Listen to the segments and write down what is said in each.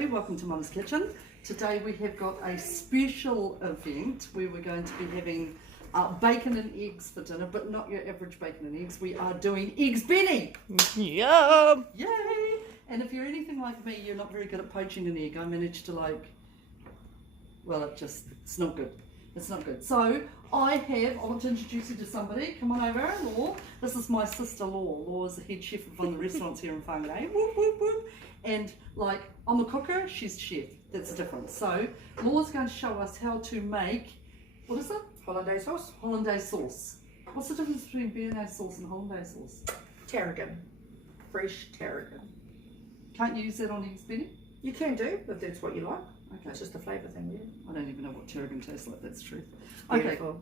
everybody, welcome to Mum's Kitchen. Today we have got a special event where we're going to be having bacon and eggs for dinner, but not your average bacon and eggs. We are doing eggs Benny! Yum! Yay! And if you're anything like me, you're not very good at poaching an egg. I managed to it's not good. It's not good. So I want to introduce you to somebody. Come on over, Lorr. This is my sister Lorr. Lorr's the head chef of one of the restaurants here in whanau. Whoop, whoop, whoop. And I'm a cooker, she's the chef. That's the difference. So Lorr's going to show us how to make, what is it? Hollandaise sauce. Hollandaise sauce. What's the difference between béarnaise sauce and Hollandaise sauce? Tarragon. Fresh tarragon. Can't you use that on eggs, Benny? You can do, if that's what you like. Okay. It's just a flavour thing, yeah. I don't even know what tarragon tastes like, that's true. Beautiful. Okay,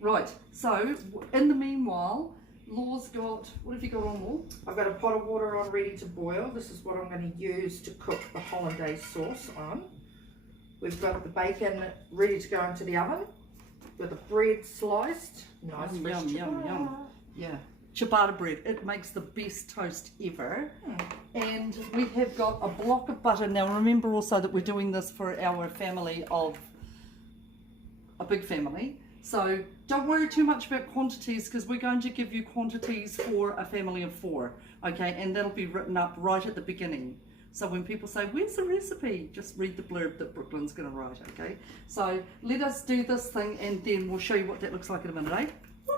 right, so in the meanwhile, Lorr's got, what have you got on, Lorr? I've got a pot of water on ready to boil. This is what I'm going to use to cook the hollandaise sauce on. We've got the bacon ready to go into the oven with the bread sliced. Nice fresh Yum, yum, yum. Yeah, ciabatta bread, it makes the best toast ever. And we have got a block of butter. Now remember also that we're doing this for our family of, a big family. So don't worry too much about quantities because we're going to give you quantities for a family of 4, okay? And that'll be written up right at the beginning. So when people say, where's the recipe? Just read the blurb that Brooklyn's gonna write, okay? So let us do this thing and then we'll show you what that looks like in a minute, eh?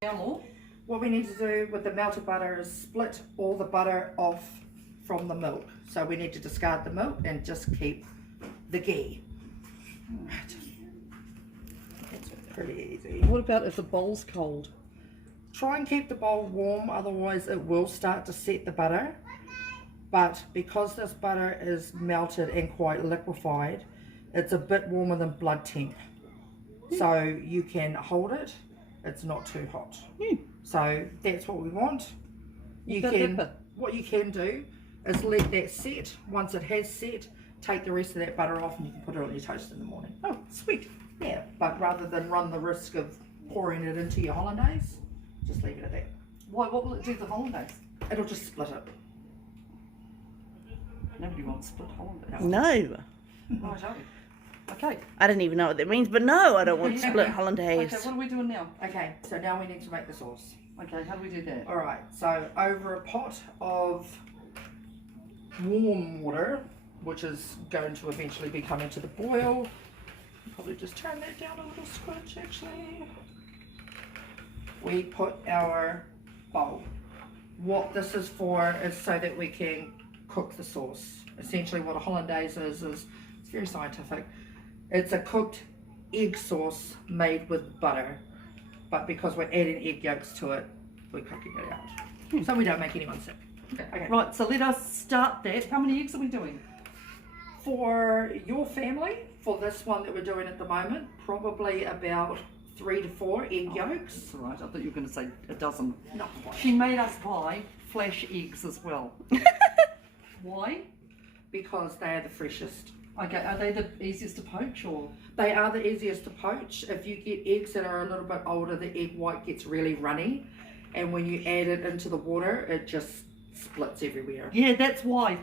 Now, Lorr. What we need to do with the melted butter is split all the butter off from the milk. So we need to discard the milk and just keep the ghee. It's pretty easy. What about if the bowl's cold? Try and keep the bowl warm, otherwise it will start to set the butter. But because this butter is melted and quite liquefied, it's a bit warmer than blood temp. So you can hold it, it's not too hot. So that's what we want. What you can do is let that set. Once it has set, take the rest of that butter off and you can put it on your toast in the morning. Oh, sweet. Yeah, but rather than run the risk of pouring it into your hollandaise, just leave it at that. Why? What will it do to the hollandaise? It'll just split it. Nobody wants split hollandaise. No. Right, okay. I don't even know what that means, but no, I don't want split hollandaise. Okay, what are we doing now? Okay, so now we need to make the sauce. Okay, how do we do that? Alright, so over a pot of warm water, which is going to eventually be coming to the boil. Probably just turn that down a little scratch actually. We put our bowl. What this is for is so that we can cook the sauce. Essentially what a hollandaise is it's very scientific. It's a cooked egg sauce made with butter, but because we're adding egg yolks to it, we're cooking it out. So we don't make anyone sick. Okay. Right, so let us start that. How many eggs are we doing? For your family, for this one that we're doing at the moment, probably about 3 to 4 egg yolks. That's all right, I thought you were going to say a dozen. Not quite. She made us buy flash eggs as well. Why? Because they are the freshest. Okay, are they the easiest to poach or? They are the easiest to poach. If you get eggs that are a little bit older, the egg white gets really runny. And when you add it into the water, it just splits everywhere. Yeah, that's why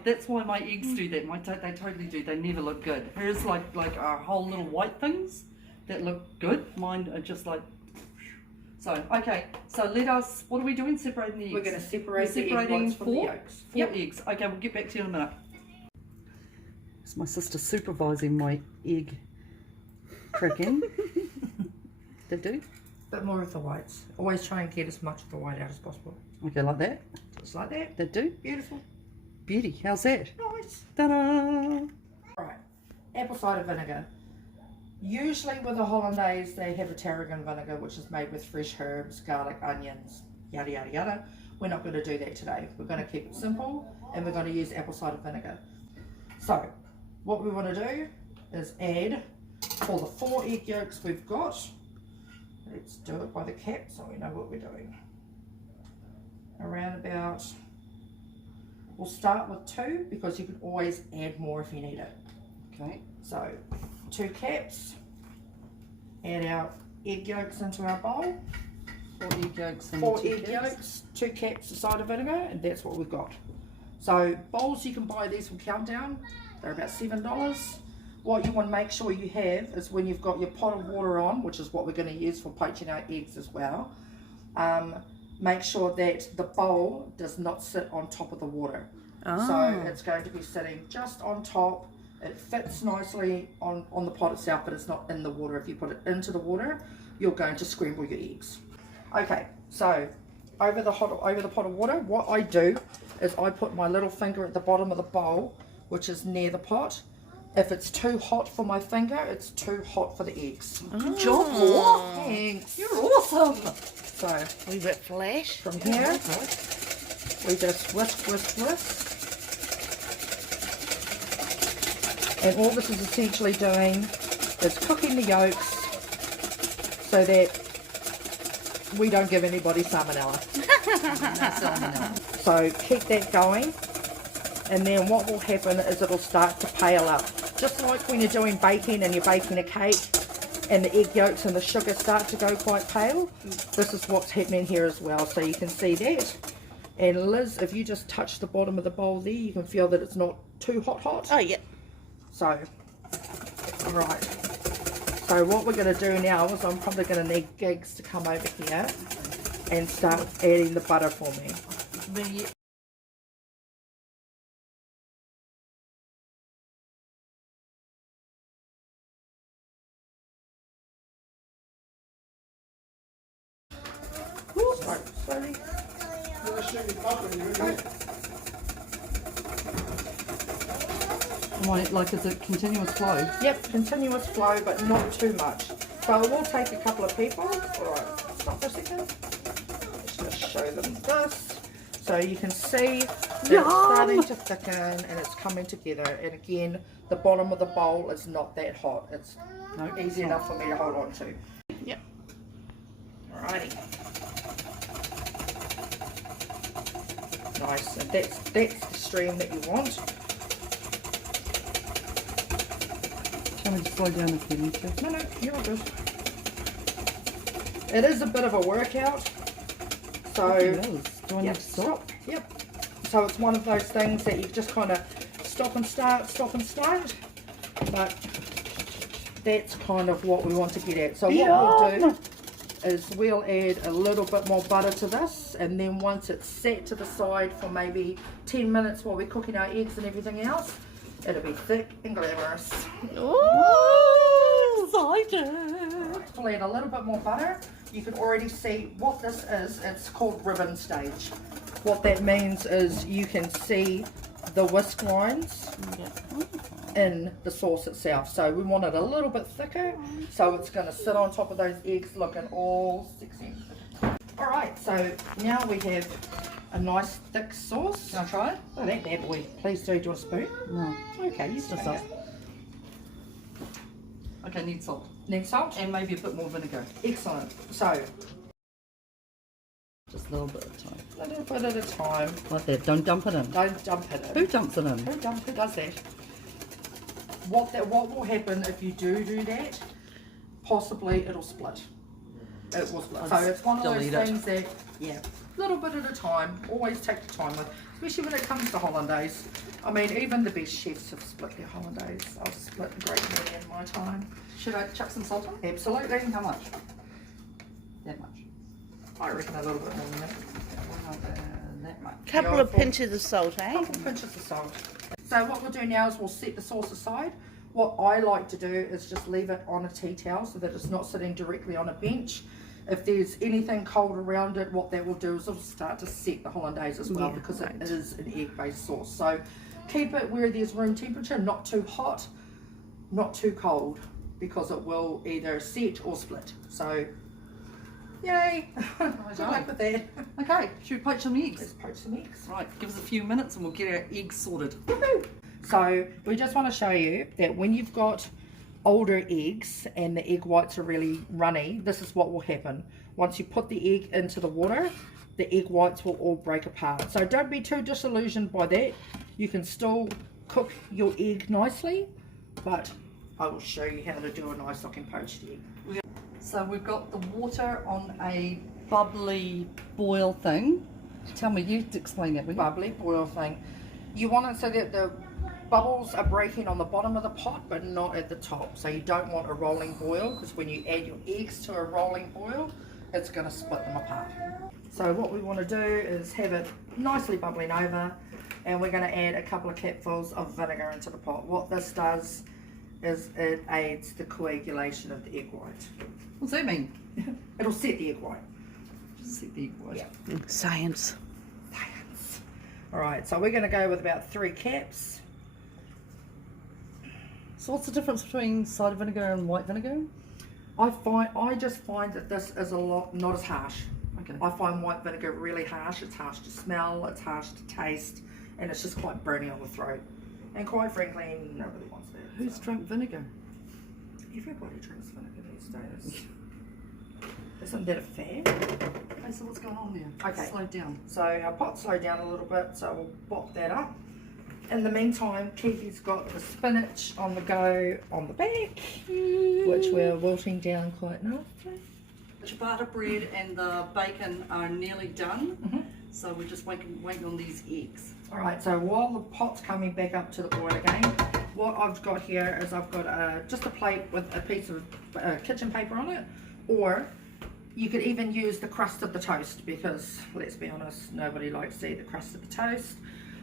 my eggs do that. They totally do. They never look good. Hers like our whole little white things that look good. Mine are just like. So okay, so what are we doing? Separating the eggs. We're going to separate the egg whites from the yolks. 4 eggs. Okay, we'll get back to you in a minute. It's my sister supervising my egg cracking. They do? Bit more of the whites. Always try and get as much of the white out as possible. Okay, like that? Just like that. They do? Beautiful. Beauty. How's that? Nice. Ta-da! Right. Apple cider vinegar. Usually with a hollandaise they have a tarragon vinegar which is made with fresh herbs, garlic, onions, yada yada yada. We're not going to do that today. We're going to keep it simple and we're going to use apple cider vinegar. So what we want to do is add all the 4 egg yolks we've got. Let's do it by the cap so we know what we're doing. Around about, we'll start with 2 because you can always add more if you need it. Okay. So 2 caps, add our egg yolks into our bowl. 4 egg yolks and 4 2 egg caps. yolks, 2 caps of cider vinegar, and that's what we've got. So bowls, you can buy these from Countdown. They're about $7. What you want to make sure you have is when you've got your pot of water on, which is what we're going to use for poaching our eggs as well, make sure that the bowl does not sit on top of the water. So it's going to be sitting just on top. It fits nicely on the pot itself, but it's not in the water. If you put it into the water, you're going to scramble your eggs. Okay, so over the pot of water, what I do is I put my little finger at the bottom of the bowl, which is near the pot. If it's too hot for my finger, it's too hot for the eggs. Good job, Lorr. Thanks. You're awesome. So A wee bit flash. from here, we just whisk, whisk, whisk. And all this is essentially doing is cooking the yolks so that we don't give anybody salmonella. So keep that going, and then what will happen is it'll start to pale up. Just like when you're doing baking and you're baking a cake and the egg yolks and the sugar start to go quite pale, this is what's happening here as well. So you can see that. And Liz, if you just touch the bottom of the bowl there, you can feel that it's not too hot. Oh, yeah. So, right. So what we're going to do now is I'm probably going to need Gigs to come over here and start adding the butter for me. Slowly. Like, is it continuous flow? Yep, continuous flow, but not too much. So it will take a couple of people. Alright, stop for a second. Let's just show them this. So you can see that it's starting to thicken and it's coming together. And again, the bottom of the bowl is not that hot. It's easy enough for me to hold on to. Yep. Alrighty. Nice, and that's the stream that you want. Tell me to slow down if you need to. No, you're all good. It is a bit of a workout. So, It is. Do I need to stop? Yep. So it's one of those things that you just kind of stop and start. But that's kind of what we want to get at. So what we'll do is we'll add a little bit more butter to this, and then once it's set to the side for maybe 10 minutes while we're cooking our eggs and everything else, it'll be thick and glamorous. Ooh, excited. We'll add a little bit more butter. You can already see what this is. It's called ribbon stage. What that means is you can see the whisk lines in the sauce itself. So we want it a little bit thicker, so it's going to sit on top of those eggs looking all sexy. Alright, so now we have a nice thick sauce. Can I try it? Oh, that bad boy. Please do. Do you want a spoon? No. Okay, use the Just salt. salt. Okay, need salt. Need salt? And maybe a bit more vinegar. Excellent. So, Just a little bit of time. a little bit at a time. Like that. Don't dump it in. Don't dump it in. Who dumps it in? Who does that? What will happen if you do that? Possibly it'll split. It will split. So it's one of those things that, yeah, a little bit at a time. Always take the time with, especially when it comes to hollandaise. I mean, even the best chefs have split their hollandaise. I've split a great many in my time. Should I chuck some salt in? Absolutely. How much? That much. I reckon a little bit more than that. That much. Couple of pinches of salt, eh? Couple of pinches of salt. So what we'll do now is we'll set the sauce aside. What I like to do is just leave it on a tea towel so that it's not sitting directly on a bench. If there's anything cold around it, what that will do is it'll start to set the hollandaise as well, because it is an egg-based sauce. So keep it where there's room temperature, not too hot, not too cold, because it will either set or split. So, yay! Good luck with that. Okay, should we poach some eggs? Let's poach some eggs. Right, give us a few minutes and we'll get our eggs sorted. Woohoo! So we just want to show you that when you've got older eggs and the egg whites are really runny, this is what will happen. Once you put the egg into the water, the egg whites will all break apart. So don't be too disillusioned by that. You can still cook your egg nicely, but I will show you how to do a nice looking poached egg. So we've got the water on a bubbly boil thing. Tell me, you explain that, will you? Bubbly boil thing. You want it so that bubbles are breaking on the bottom of the pot, but not at the top. So you don't want a rolling boil, because when you add your eggs to a rolling boil, it's going to split them apart. So what we want to do is have it nicely bubbling over, and we're going to add a couple of capfuls of vinegar into the pot. What this does is it aids the coagulation of the egg white. What's that mean? It'll set the egg white. Just see the egg white. Yeah. Science. Science. Alright, so we're going to go with about 3 caps. So what's the difference between cider vinegar and white vinegar? I just find that this is a lot not as harsh. Okay. I find white vinegar really harsh. It's harsh to smell, it's harsh to taste, and it's just quite burning on the throat. And quite frankly, nobody wants that. Who's drunk vinegar? Everybody drinks vinegar these days. Isn't that a fad? Okay, so what's going on there? Okay. Slow down. So our pot slowed down a little bit, so we'll bop that up. In the meantime, Kiki's got the spinach on the go on the back, which we're wilting down quite nicely. The ciabatta bread and the bacon are nearly done, so we're just waiting on these eggs. Alright, so while the pot's coming back up to the boil again, what I've got here is I've got just a plate with a piece of kitchen paper on it, or you could even use the crust of the toast, because let's be honest, nobody likes to eat the crust of the toast.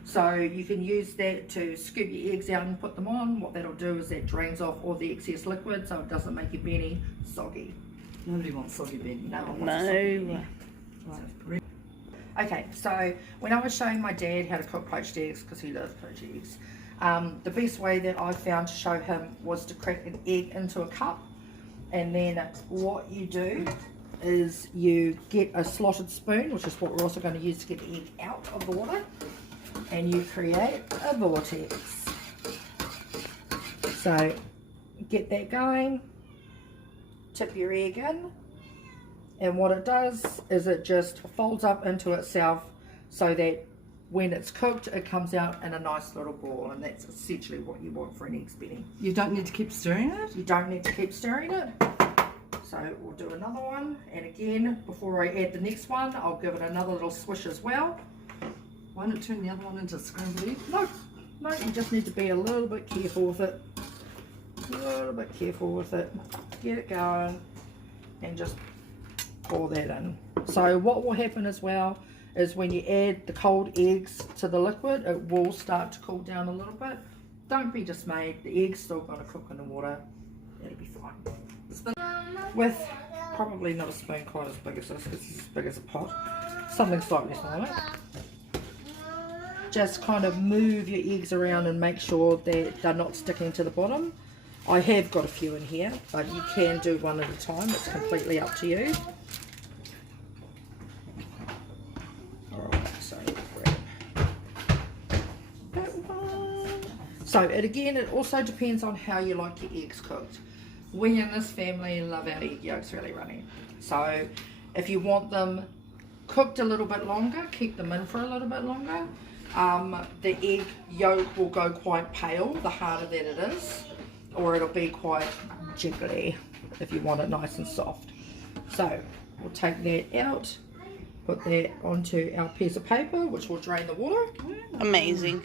So you can use that to scoop your eggs out and put them on. What that'll do is that drains off all the excess liquid, so it doesn't make your benny soggy. Nobody wants soggy benny. No one wants a soggy benny. Right. Okay, so when I was showing my dad how to cook poached eggs, because he loves poached eggs, the best way that I found to show him was to crack an egg into a cup, and then what you do is you get a slotted spoon, which is what we're also going to use to get the egg out of the water, and you create a vortex. So get that going, tip your egg in, and what it does is it just folds up into itself so that when it's cooked it comes out in a nice little ball, and that's essentially what you want for an egg benny. You don't need to keep stirring it? You don't need to keep stirring it. So we'll do another one, and again, before I add the next one, I'll give it another little swish as well. Why don't turn the other one into scrambled egg? No, you just need to be a little bit careful with it. A little bit careful with it. Get it going, and just pour that in. So what will happen as well is when you add the cold eggs to the liquid, it will start to cool down a little bit. Don't be dismayed, the egg's still going to cook in the water. It'll be fine. With probably not a spoon quite as big as this, because it's as big as a pot. Something slightly smaller. Just kind of move your eggs around and make sure that they're not sticking to the bottom. I have got a few in here, but you can do one at a time. It's completely up to you. Alright, so grab that one. So it also depends on how you like your eggs cooked. We in this family love our egg yolks really running. So if you want them cooked a little bit longer, keep them in for a little bit longer. The egg yolk will go quite pale the harder that it is, or it'll be quite jiggly if you want it nice and soft. So we'll take that out, put that onto our piece of paper, which will drain the water. Amazing.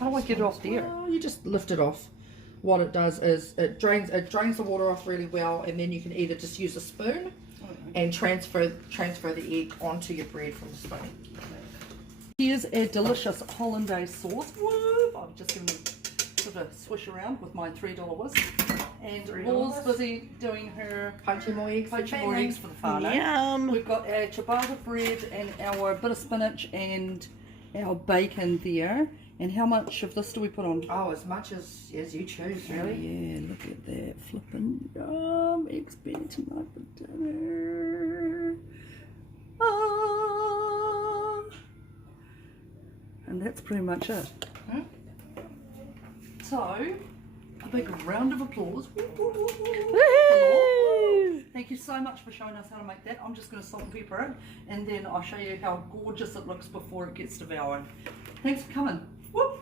How do I get it off there? Oh, you just lift it off. What it does is it drains the water off really well, and then you can either just use a spoon and transfer the egg onto your bread from the spoon. Here's a delicious Hollandaise sauce. Woo! I've just given it sort of swish around with my $3 whisk. And Lorr's busy doing her Poaching more eggs for the whanau. Yum. We've got our ciabatta bread and our bit of spinach and our bacon there. And how much of this do we put on? Oh, as much as you choose, really. Yeah, look at that. Flippin' yum. Eggs benny tonight for dinner. And that's pretty much it. So, a big round of applause. Woohoo! Thank you so much for showing us how to make that. I'm just going to salt and pepper it, and then I'll show you how gorgeous it looks before it gets devoured. Thanks for coming. Whoop.